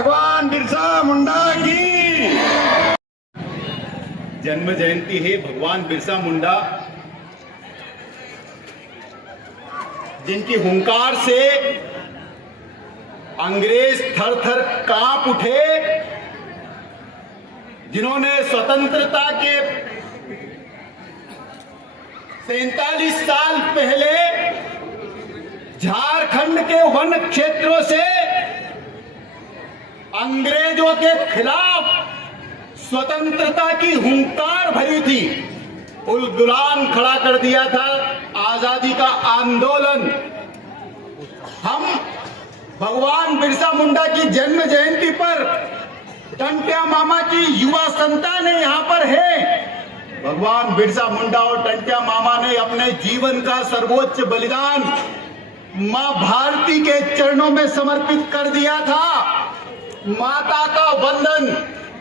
भगवान बिरसा मुंडा की जन्म जयंती है भगवान बिरसा मुंडा, जिनकी हुंकार से अंग्रेज थर थर कांप उठे, जिन्होंने स्वतंत्रता के 47 साल पहले झारखंड के वन क्षेत्रों से अंग्रेजों के खिलाफ स्वतंत्रता की हुंकार भरी थी, उलगुलान खड़ा कर दिया था आजादी का आंदोलन। हम भगवान बिरसा मुंडा की जन्म जयंती पर टंट्या मामा की युवा संतानें यहां पर है। भगवान बिरसा मुंडा और टंट्या मामा ने अपने जीवन का सर्वोच्च बलिदान मां भारती के चरणों में समर्पित कर दिया था। माता का वंदन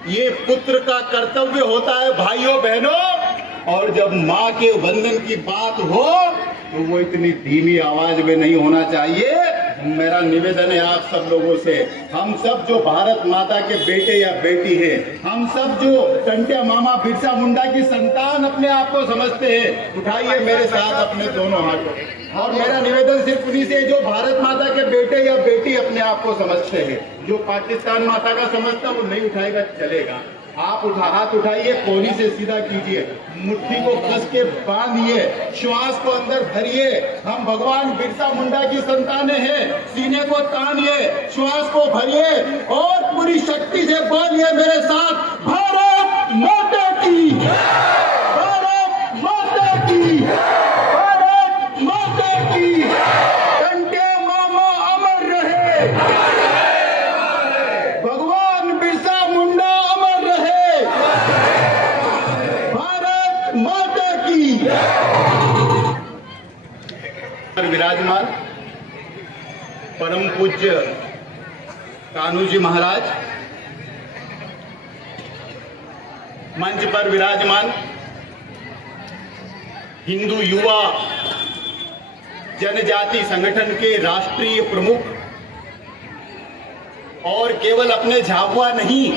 ये पुत्र का कर्तव्य होता है भाइयों बहनों, और जब मां के वंदन की बात हो तो वो इतनी धीमी आवाज में नहीं होना चाहिए। मेरा निवेदन है आप सब लोगों से, हम सब जो भारत माता के बेटे या बेटी हैं, हम सब जो टंट्या मामा बिरसा मुंडा की संतान अपने आप को समझते हैं, उठाइए मेरे साथ अपने दोनों हाथों। और मेरा निवेदन सिर्फ उन्हीं से जो भारत माता के बेटे या बेटी अपने आप को समझते हैं, जो पाकिस्तान माता का समझता वो नहीं उठाएगा चलेगा। आप हाथ उठाइए, कोहनी से सीधा कीजिए, मुट्ठी को कस के बांधिए, श्वास को अंदर भरिए। हम भगवान बिरसा मुंडा की संतानें हैं, सीने को तानिए, श्वास को भरिए और पूरी शक्ति से बोलिए मेरे साथ, भारत माता की, भारत माता की, भारत माता की। टंट्या मामा अमर रहे, भगवान बिरसा मुंडा अमर रहे, भारत माता की। विराजमान परम पूज्य कान्हूजी महाराज, मंच पर विराजमान हिंदू युवा जनजाति संगठन के राष्ट्रीय प्रमुख, और केवल अपने झाबुआ नहीं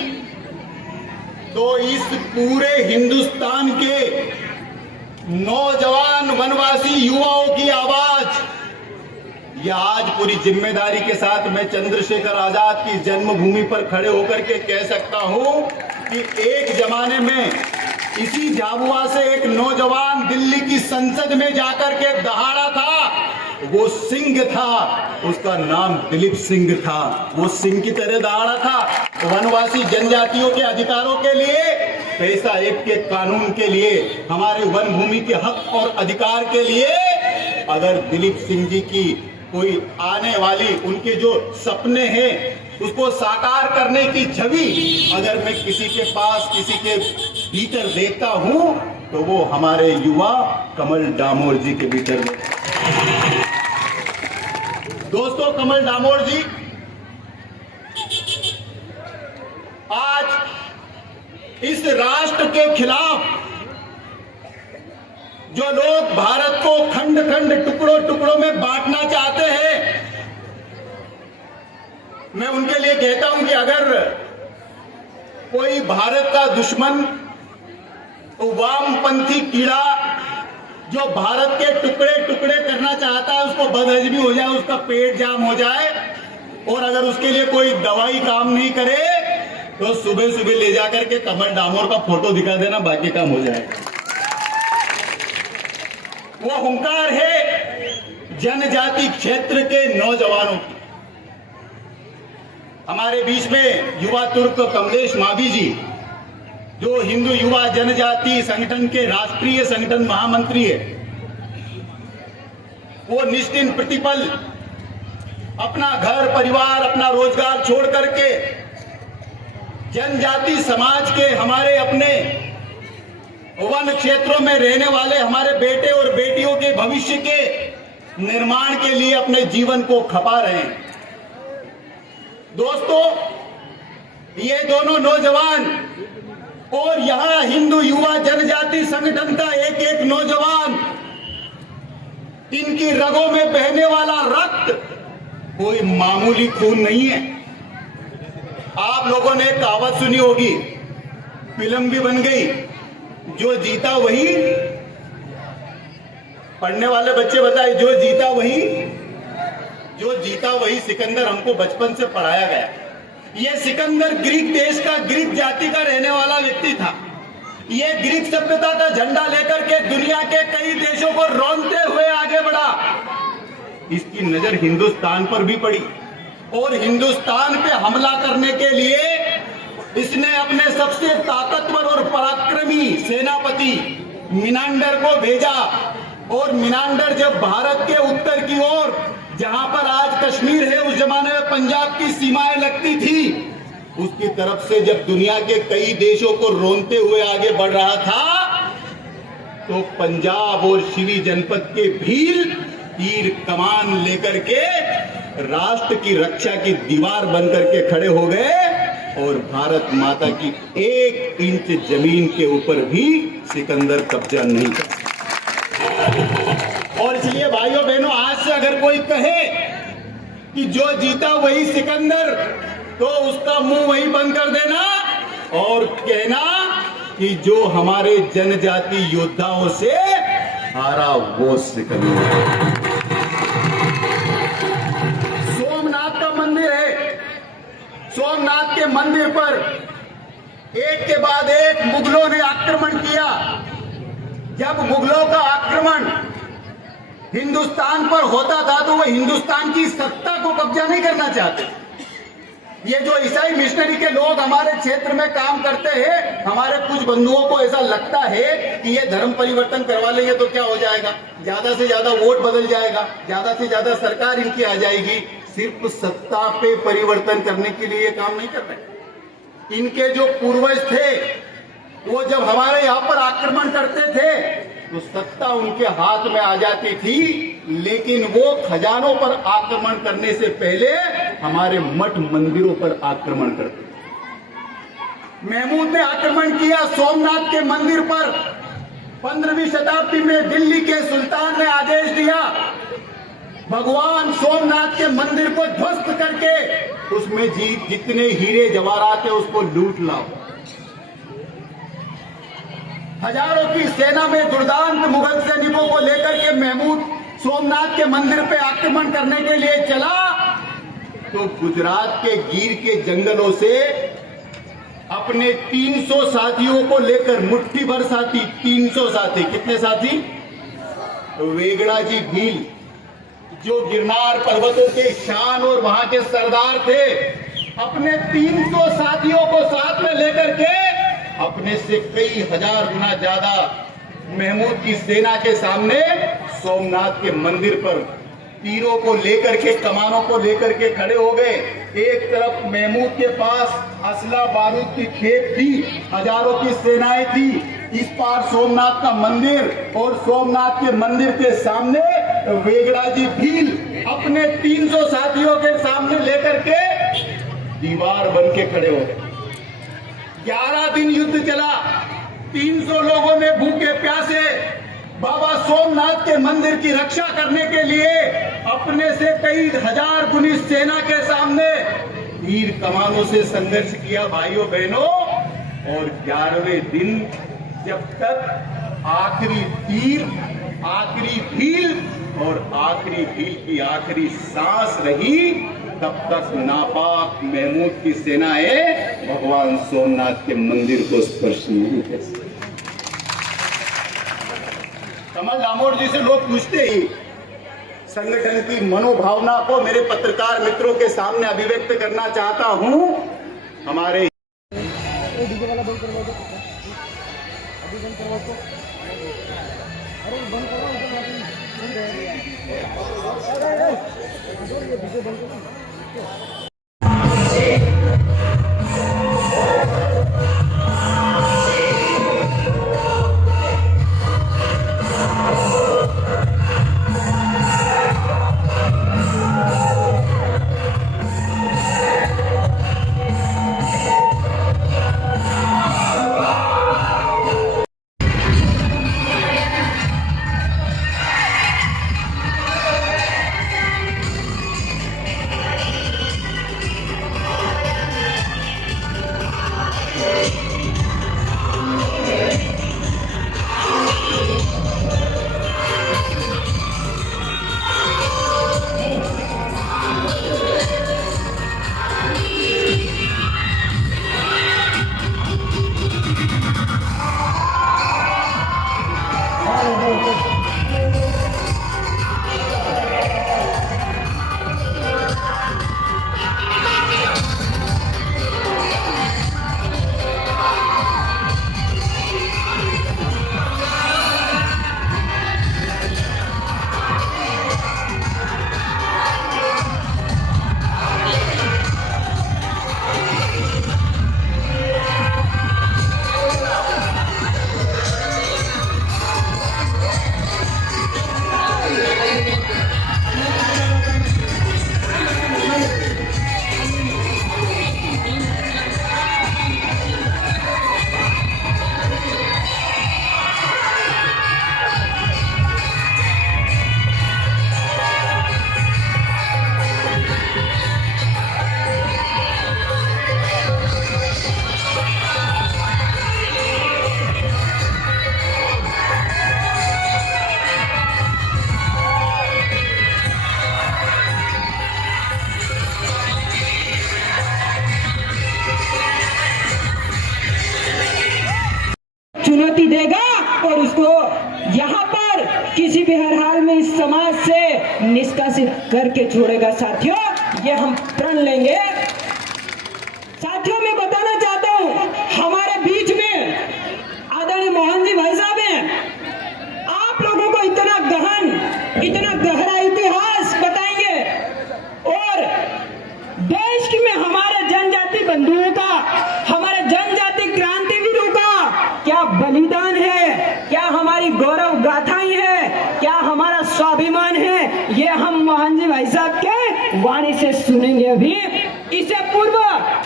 तो इस पूरे हिंदुस्तान के नौजवान वनवासी युवाओं की आवाज, यह आज पूरी जिम्मेदारी के साथ मैं चंद्रशेखर आजाद की जन्मभूमि पर खड़े होकर के कह सकता हूं कि एक जमाने में इसी झाबुआ से एक नौजवान दिल्ली की संसद में जाकर के दहाड़ा था। वो सिंह था, उसका नाम दिलीप सिंह था। वो सिंह की तरह दहाड़ा था वनवासी जनजातियों के अधिकारों के लिए, पैसा एक्ट के कानून के लिए, हमारे वन भूमि के हक और अधिकार के लिए। अगर दिलीप सिंह जी की कोई आने वाली उनके जो सपने हैं उसको साकार करने की छवि अगर मैं किसी के पास, किसी के भीतर देखता हूं तो वो हमारे युवा कमल डामोर जी के भीतर में। दोस्तों, कमल डामोर जी आज इस राष्ट्र के खिलाफ जो लोग भारत को खंड खंड टुकड़ों टुकड़ों में बांटना चाहते हैं, मैं उनके लिए कहता हूं कि अगर कोई भारत का दुश्मन, तो वामपंथी कीड़ा जो भारत के टुकड़े टुकड़े करना चाहता है, उसको बदहजमी हो जाए, उसका पेट जाम हो जाए, और अगर उसके लिए कोई दवाई काम नहीं करे तो सुबह सुबह ले जाकर के कमल डामोर का फोटो दिखा देना, बाकी काम हो जाएगा। वो हुंकार है जनजाति क्षेत्र के नौजवानों की। हमारे बीच में युवा तुर्क कमलेश मावी जी, जो हिंदू युवा जनजाति संगठन के राष्ट्रीय संगठन महामंत्री है, वो निष्दिन प्रतिपल अपना घर परिवार, अपना रोजगार छोड़ करके जनजाति समाज के, हमारे अपने वन क्षेत्रों में रहने वाले हमारे बेटे और बेटियों के भविष्य के निर्माण के लिए अपने जीवन को खपा रहे हैं। दोस्तों, ये दोनों नौजवान और यहां हिंदू युवा जनजाति संगठन का एक एक नौजवान, इनकी रगों में बहने वाला रक्त कोई मामूली खून नहीं है। आप लोगों ने कहावत सुनी होगी, फिल्म भी बन गई, जो जीता वही, पढ़ने वाले बच्चे बताए, जो जीता वही सिकंदर हमको बचपन से पढ़ाया गया। यह सिकंदर ग्रीक देश का, ग्रीक जाति का रहने वाला व्यक्ति था। यह ग्रीक सभ्यता का झंडा लेकर के दुनिया के कई देशों को रौंदते हुए आगे बढ़ा। इसकी नजर हिंदुस्तान पर भी पड़ी और हिंदुस्तान पे हमला करने के लिए इसने अपने सबसे ताकतवर और पराक्रमी सेनापति मिनांडर को भेजा। और मिनांडर जब भारत के उत्तर की ओर, जहां पर आज कश्मीर है, उस जमाने में पंजाब की सीमाएं लगती थी, उसकी तरफ से जब दुनिया के कई देशों को रोनते हुए आगे बढ़ रहा था, तो पंजाब और शिवी जनपद के भील तीर कमान लेकर के राष्ट्र की रक्षा की दीवार बनकर के खड़े हो गए और भारत माता की 1 इंच जमीन के ऊपर भी सिकंदर कब्जा नहीं कर। और इसलिए भाइयों बहनों, आज से अगर कोई कहे कि जो जीता वही सिकंदर, तो उसका मुंह वही बंद कर देना और कहना कि जो हमारे जनजाति योद्धाओं से हारा वो सिकंदर। सोमनाथ का मंदिर है। सोमनाथ के मंदिर पर एक के बाद एक मुगलों ने आक्रमण किया। जब मुगलों का आक्रमण हिंदुस्तान पर होता था तो वो हिंदुस्तान की सत्ता को कब्जा नहीं करना चाहते। ये जो ईसाई मिशनरी के लोग हमारे क्षेत्र में काम करते हैं, हमारे कुछ बंधुओं को ऐसा लगता है कि ये धर्म परिवर्तन करवा लेंगे तो क्या हो जाएगा, ज्यादा से ज्यादा वोट बदल जाएगा, ज्यादा से ज्यादा सरकार इनकी आ जाएगी। सिर्फ सत्ता पे परिवर्तन करने के लिए ये काम नहीं कर रहे। इनके जो पूर्वज थे वो जब हमारे यहाँ पर आक्रमण करते थे तो सत्ता उनके हाथ में आ जाती थी, लेकिन वो खजानों पर आक्रमण करने से पहले हमारे मठ मंदिरों पर आक्रमण करते। महमूद ने आक्रमण किया सोमनाथ के मंदिर पर। 15वीं शताब्दी में दिल्ली के सुल्तान ने आदेश दिया, भगवान सोमनाथ के मंदिर को ध्वस्त करके उसमें जितने हीरे जवाहरात है उसको लूट लाओ। हजारों की सेना में दुर्दांत मुगल सैनिकों को लेकर के महमूद सोमनाथ के मंदिर पे आक्रमण करने के लिए चला तो गुजरात के गिर के जंगलों से अपने 300 साथियों को लेकर, मुट्ठी भर साथी, 300 साथी, कितने साथी? वेगड़ा जी भील, जो गिरनार पर्वतों के शान और वहां के सरदार थे, अपने 300 साथियों को साथ में लेकर के अपने से कई हजार गुना ज्यादा महमूद की सेना के सामने सोमनाथ के मंदिर पर तीरों को लेकर के, कमानों को लेकर के खड़े हो गए। एक तरफ महमूद के पास असला बारूद की खेप थी, हजारों की सेनाएं थी, इस पार सोमनाथ का मंदिर और सोमनाथ के मंदिर के सामने वेगड़ा जी भील अपने 300 साथियों के सामने लेकर के दीवार बन के खड़े हो गए। 11 दिन युद्ध चला। 300 लोगों ने भूखे प्यासे बाबा सोमनाथ के मंदिर की रक्षा करने के लिए अपने से कई हजार गुनी सेना के सामने तीर कमानों से संघर्ष किया भाइयों बहनों। और 11वें दिन जब तक आखिरी तीर, आखिरी भील और आखिरी भील की आखिरी सांस रही, तब तक नापाक महमूद की सेनाएं भगवान सोमनाथ के मंदिर को स्पर्श नहीं कर सकी। कमल दामोदर जी से लोग पूछते ही संगठन की मनोभावना को मेरे पत्रकार मित्रों के सामने अभिव्यक्त करना चाहता हूं। हमारे करके छोड़ेगा साथियों, ये हम प्रण लेंगे। साथियों मैं बताना चाहता हूं, हमारे बीच में आदरणीय मोहन जी भाई साहब हैं। आप लोगों को इतना गहन, इतना गहरा इतिहास बताएंगे और देश में हमारे जनजाति बंधुओं का, हमारे जनजाति क्रांतिवीरों का क्या बलिदान है, क्या हमारी गौरव गाथाएं है, क्या हमारा स्वाभिमान है, ये हम मोहन जी भाई साहब के वाणी से सुनेंगे। अभी इससे पूर्व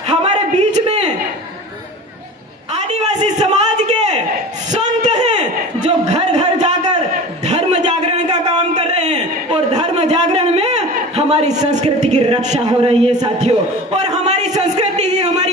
हमारे बीच में आदिवासी समाज के संत हैं जो घर घर जाकर धर्म जागरण का काम कर रहे हैं और धर्म जागरण में हमारी संस्कृति की रक्षा हो रही है साथियों। और हमारी संस्कृति ही हमारी